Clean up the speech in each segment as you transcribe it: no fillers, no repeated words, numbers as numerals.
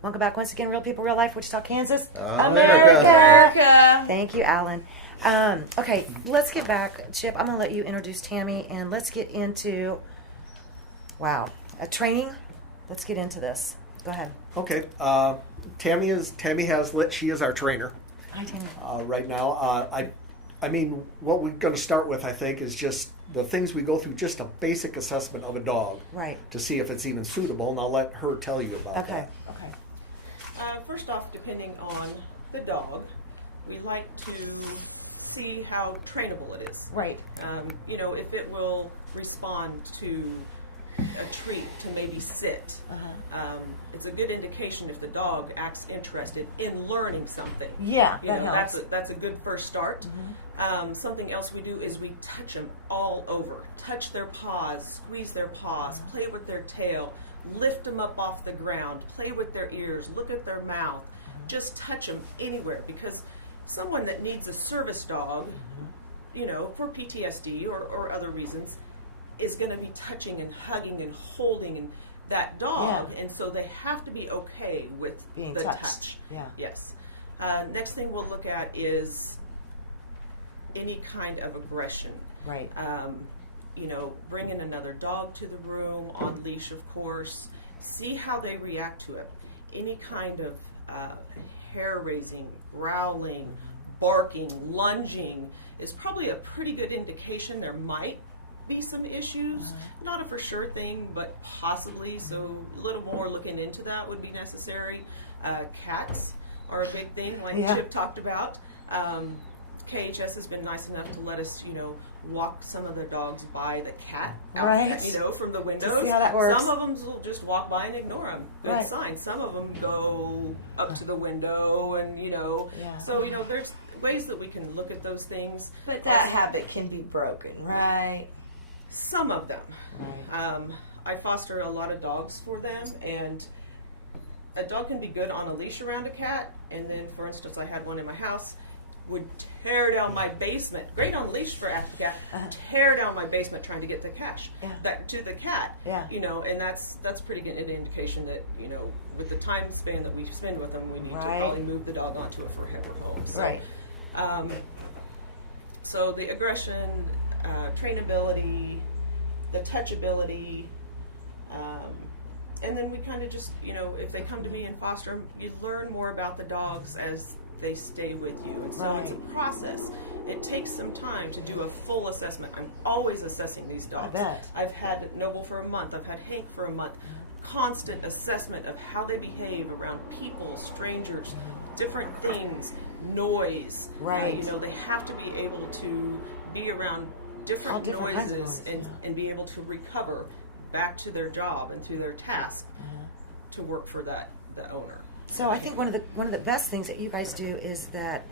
Welcome back once again, Real People, Real Life, Wichita, Kansas. America. Thank you, Alan. Okay, let's get back. Chip, I'm going to let you introduce Tammy, and let's get into, training. Let's get into this. Go ahead. Okay. Tammy Hazlitt. She is our trainer. Hi, Tammy. Right now. I mean, what we're going to start with, I think, is just the things we go through, just a basic assessment of a dog. Right. To see if it's even suitable, and I'll let her tell you about Okay. that. Okay. First off, depending on the dog, we like to see how trainable it is. Right. If it will respond to a treat, to maybe sit. It's a good indication if the dog acts interested in learning something. Yeah, that helps. That's a good first start. Something else we do is we touch them all over. Touch their paws, squeeze their paws, play with their tail, lift them up off the ground, play with their ears, look at their mouth. Just touch them anywhere, because someone that needs a service dog, for PTSD or other reasons, is going to be touching and hugging and holding that dog, and so they have to be okay with being the touched. touch. Yeah. Yes. Next thing we'll look at is any kind of aggression. Right. Bringing another dog to the room, on leash, of course. See how they react to it. Any kind of hair raising, growling, barking, lunging is probably a pretty good indication there might be some issues. Not a for sure thing, but possibly. So a little more looking into that would be necessary. Cats are a big thing, like Chip talked about. KHS has been nice enough to let us, walk some of their dogs by the cat out, from the windows. To see how that works. Some of them will just walk by and ignore them. Good Right. sign. Some of them go up to the window and, Yeah. So, there's ways that we can look at those things. But that habit can be broken, right? Some of them. Right. I foster a lot of dogs for them, and a dog can be good on a leash around a cat, and then, for instance, I had one in my house, would tear down my basement. Great on leash for a cat. Tear down my basement trying to get the cash back to the cat. Yeah. And that's pretty good an indication that with the time span that we spend with them, we need to Right. probably move the dog onto a forever home. So, Right. So the aggression, trainability, the touchability, and then we kind of just if they come to me and foster them, you learn more about the dogs as they stay with you. And so it's a process. It takes some time to do a full assessment. I'm always assessing these dogs. I bet. I've had Noble for a month. I've had Hank for a month. Constant assessment of how they behave around people, strangers, different things, noise. Right. They have to be able to be around different different kinds of noises noise, and be able to recover back to their job and to their task to work for the owner. So I think one of the best things that you guys do is that,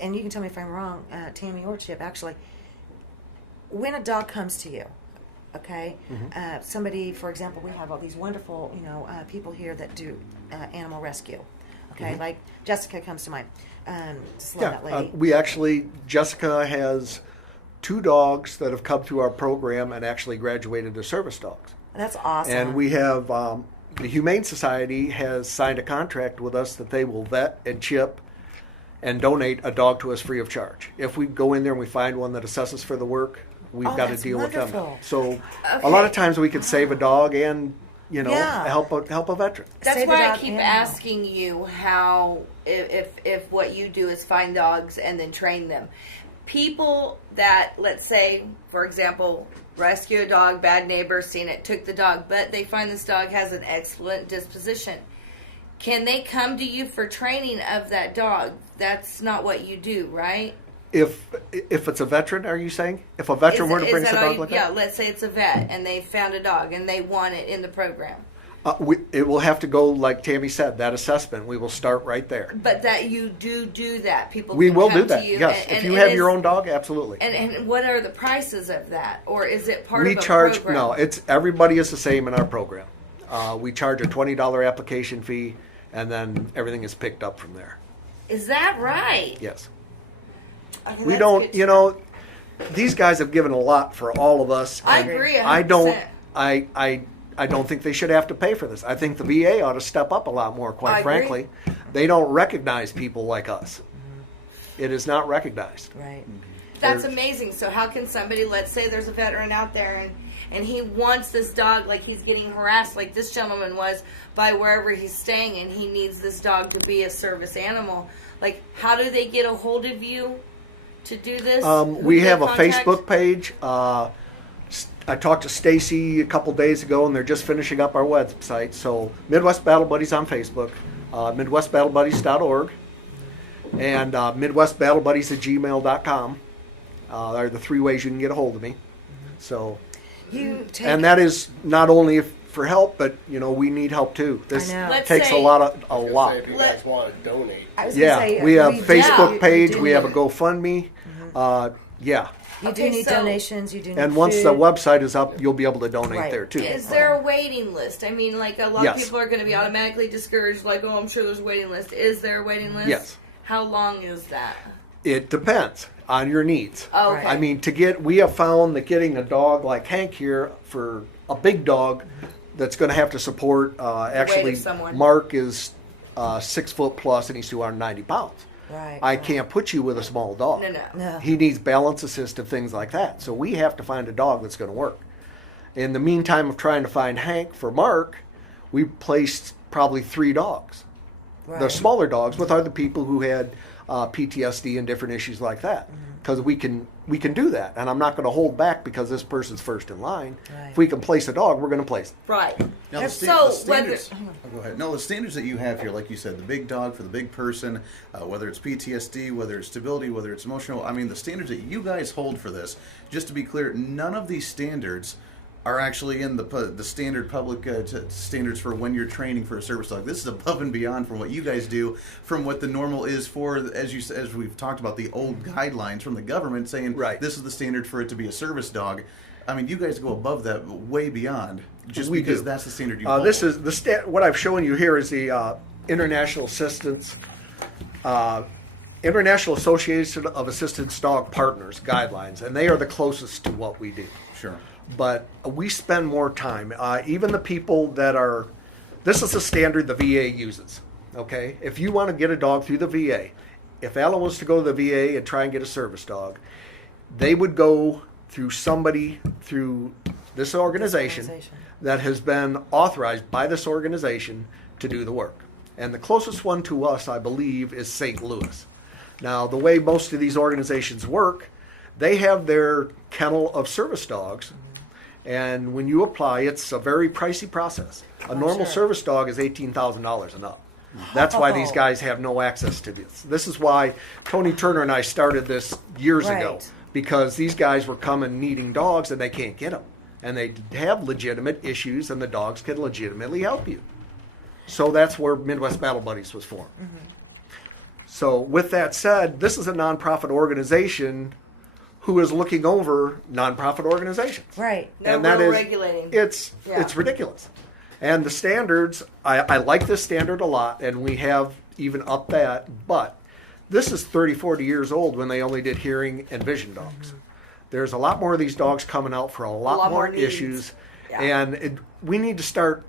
and you can tell me if I'm wrong, Tammy or Chip, actually, when a dog comes to you, okay, somebody, for example, we have all these wonderful, people here that do animal rescue, okay, like Jessica comes to mind. Just love that lady. Jessica has 2 dogs that have come through our program and actually graduated to service dogs. That's awesome. And we have the Humane Society has signed a contract with us that they will vet and chip and donate a dog to us free of charge. If we go in there and we find one that assesses for the work, we've got to that's deal with them. wonderful. So a lot of times we could save a dog and help a veteran. That's Save the why I dog keep animal. asking you how, if what you do is find dogs and then train them. People that, let's say, for example, rescue a dog, bad neighbor, seen it, took the dog, but they find this dog has an excellent disposition. Can they come to you for training of that dog? That's not what you do, right? If it's a veteran, are you saying? If a veteran were to bring us a dog like that? Yeah, let's say it's a vet and they found a dog and they want it in the program. It will have to go, like Tammy said, that assessment. We will start right there. But that you do that. People We can will come do that, to you. yes. And If you have your own dog, absolutely. And what are the prices of that? Or is it part of a charge, program? no, it's everybody is the same in our program. We charge a $20 application fee, and then everything is picked up from there. Is that right? Yes. Okay, We that's don't, good to these guys have given a lot for all of us. I and agree, I don't, 100%. I I don't think they should have to pay for this. I think the VA ought to step up a lot more, I quite agree. frankly. They don't recognize people like us. It is not recognized. Right. That's There's- amazing. So how can somebody, let's say there's a veteran out there and he wants this dog, like he's getting harassed like this gentleman was by wherever he's staying, and he needs this dog to be a service animal. Like, how do they get a hold of you to do this? Who We do they have a contact? Facebook page. I talked to Stacy a couple days ago, and they're just finishing up our website. So Midwest Battle Buddies on Facebook, MidwestBattleBuddies.org, and MidwestBattleBuddies@gmail.com are the three ways you can get a hold of me. So, You take. and that is not only for help, but we need help too. This I know. Let's takes say- a lot. If you guys want to donate, I was gonna Yeah, say, we have do- Facebook you page. do We have a need- GoFundMe. Yeah. You Okay, do need so- donations. You do need And once food. the website is up, you'll be able to donate Right. there too. Is there a waiting list? I mean, like a lot Yes. of people are going to be automatically discouraged, like, oh, I'm sure there's a waiting list. Is there a waiting list? Yes. How long is that? It depends on your needs. Oh, Right. okay. I mean, we have found that getting a dog like Hank here for a big dog that's going to have to support, actually, of someone. Mark is 6 foot plus and he's 290 pounds. Right. I right. can't put you with a small dog. No. No. He needs balance assistive things like that. So we have to find a dog that's going to work. In the meantime of trying to find Hank for Mark, we placed probably 3 dogs. Right. The smaller dogs with other people who had PTSD and different issues like that. Because we can do that, and I'm not going to hold back because this person's first in line. Right. If we can place a dog, we're going to place it. Right. Now, And so, the standards. whether- Oh, go ahead. No, the standards that you have here, like you said, the big dog for the big person, whether it's PTSD, whether it's stability, whether it's emotional. I mean, the standards that you guys hold for this. Just to be clear, none of these standards are actually in the standard public standards for when you're training for a service dog. This is above and beyond from what you guys do, from what the normal is for, as we've talked about, the old guidelines from the government saying Right. this is the standard for it to be a service dog. I mean, you guys go above that, way beyond, just We because do. that's the standard you This follow. is what I've shown you here is the International Assistance, International Association of Assistance Dog Partners guidelines, and they are the closest to what we do. Sure. But we spend more time. Even the people that are, this is the standard the VA uses. Okay, if you want to get a dog through the VA, if Alan was to go to the VA and try and get a service dog, they would go through somebody through this organization that has been authorized by this organization to do the work. And the closest one to us, I believe, is St. Louis. Now, the way most of these organizations work, they have their kennel of service dogs. And when you apply, it's a very pricey process. A normal sure. service dog is $18,000 and up. That's why these guys have no access to this. This is why Tony Turner and I started this years ago, Right. because these guys were coming needing dogs and they can't get them. And they have legitimate issues, and the dogs can legitimately help you. So that's where Midwest Battle Buddies was formed. So with that said, this is a nonprofit organization who is looking over nonprofit organizations. Right. No And that real is- regulating. It's Yeah. ridiculous. And the standards, I like this standard a lot, and we have even upped that, but this is 30, 40 years old when they only did hearing and vision dogs. There's a lot more of these dogs coming out for a lot, lot more more needs. issues, Yeah. and we need to start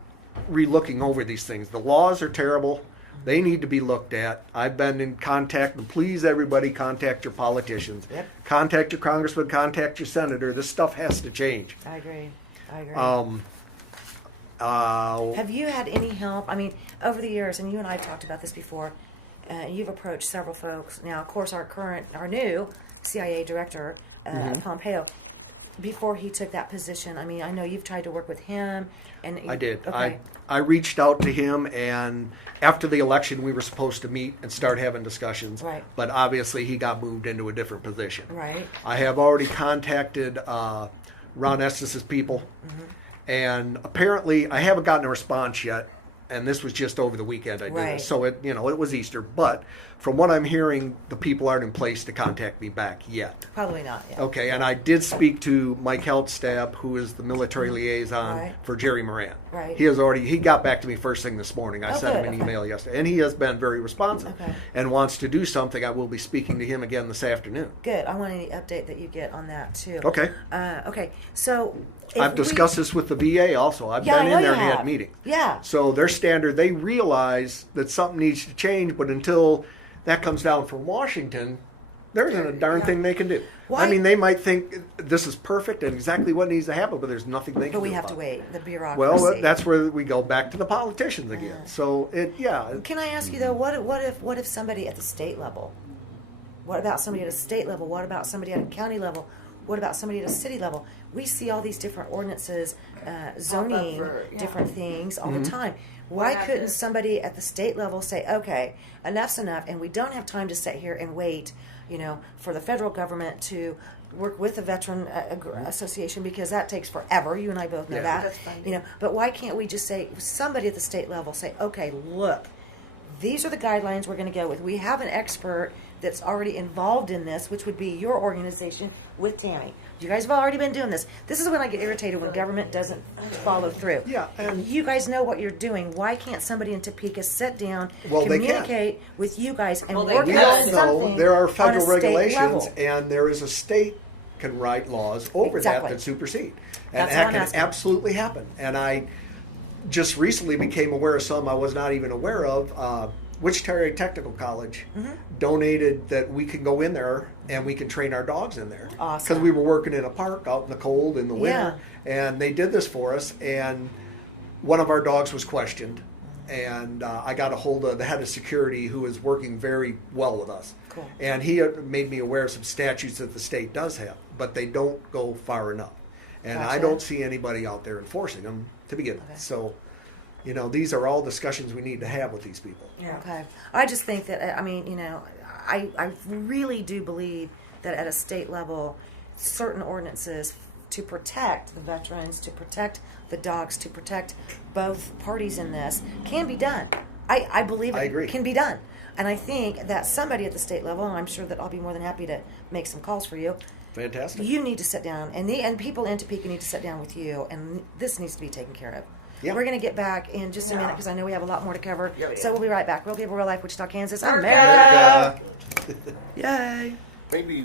re-looking over these things. The laws are terrible. They need to be looked at. I've been in contact, and please, everybody, contact your politicians. Yep. Contact your congressman, contact your senator. This stuff has to change. I agree. I agree. Have you had any help? I mean, over the years, and you and I have talked about this before, you've approached several folks. Now, of course, our new CIA director, Pompeo, before he took that position, I mean, I know you've tried to work with him. And I did. Okay. I reached out to him, and after the election, we were supposed to meet and start having discussions. Right. But obviously, he got moved into a different position. Right. I have already contacted Ron Estes' people, and apparently, I haven't gotten a response yet. and this was just over the weekend I did Right. this. So it was Easter, but from what I'm hearing, the people aren't in place to contact me back yet. Probably not yet. Okay, and I did speak to Mike Heldstab, who is the military liaison Right. for Jerry Moran. Right. He got back to me first thing this morning. I Oh, sent him good, an okay. email yesterday, and he has been very responsive Okay. and wants to do something. I will be speaking to him again this afternoon. Good. I want any update that you get on that too. Okay. Okay. So if I've discussed this with the VA also. I've Yeah, I been know in there you and had have. meetings. Yeah. So their standard, they realize that something needs to change, but until that comes down from Washington, there isn't a darn thing they can do. Why- I mean, they might think this is perfect and exactly what needs to happen, but there's nothing they can do. But we have about to it. wait. The bureaucracy. Well, that's where we go back to the politicians again. So Can I ask you though? What if somebody at the state level? What about somebody at a state level? What about somebody at a county level? What about somebody at a city level? We see all these different ordinances, zoning, yeah. different things all Mm-hmm. the time. Why have couldn't to- somebody at the state level say, okay, enough's enough, and we don't have time to sit here and wait, for the federal government to work with the veteran association because that takes forever. You and I both know Yeah. that. That's fine. But why can't we just say somebody at the state level say, okay, look, these are the guidelines we're going to go with. We have an expert that's already involved in this, which would be your organization with Tammy. You guys have already been doing this. This is when I get irritated when government doesn't follow through. Yeah, and- you guys know what you're doing. Why can't somebody in Topeka sit down, Well, they can. communicate with you guys, and Well, they work we can. out all know something there are on a federal state regulations, level? and there is a state can write laws over Exactly. that supersede, and That's that what I'm can asking. absolutely happen. And I just recently became aware of some I was not even aware of. Wichita Area Technical College Mm-hmm. donated that we can go in there and we can train our dogs in there Awesome. because we were working in a park out in the cold in the winter, Yeah. and they did this for us. And one of our dogs was questioned, and I got a hold of the head of security who is working very well with us. Cool. And he made me aware of some statutes that the state does have, but they don't go far enough. And I Gotcha. don't see anybody out there enforcing them to begin Okay. with. So, these are all discussions we need to have with these people. Okay. I just think that, I really do believe that at a state level, certain ordinances to protect the veterans, to protect the dogs, to protect both parties in this can be done. I believe I it agree. can be done. And I think that somebody at the state level, and I'm sure that I'll be more than happy to make some calls for you, Fantastic. you need to sit down, and people in Topeka need to sit down with you, and this needs to be taken care of. Yeah. We're going to get back in just a minute because I know we have a lot more to cover. Yeah, we do. So we'll be right back. Real People, Real Life, Wichita, Kansas. I'm America. America. Uh, Yay. Maybe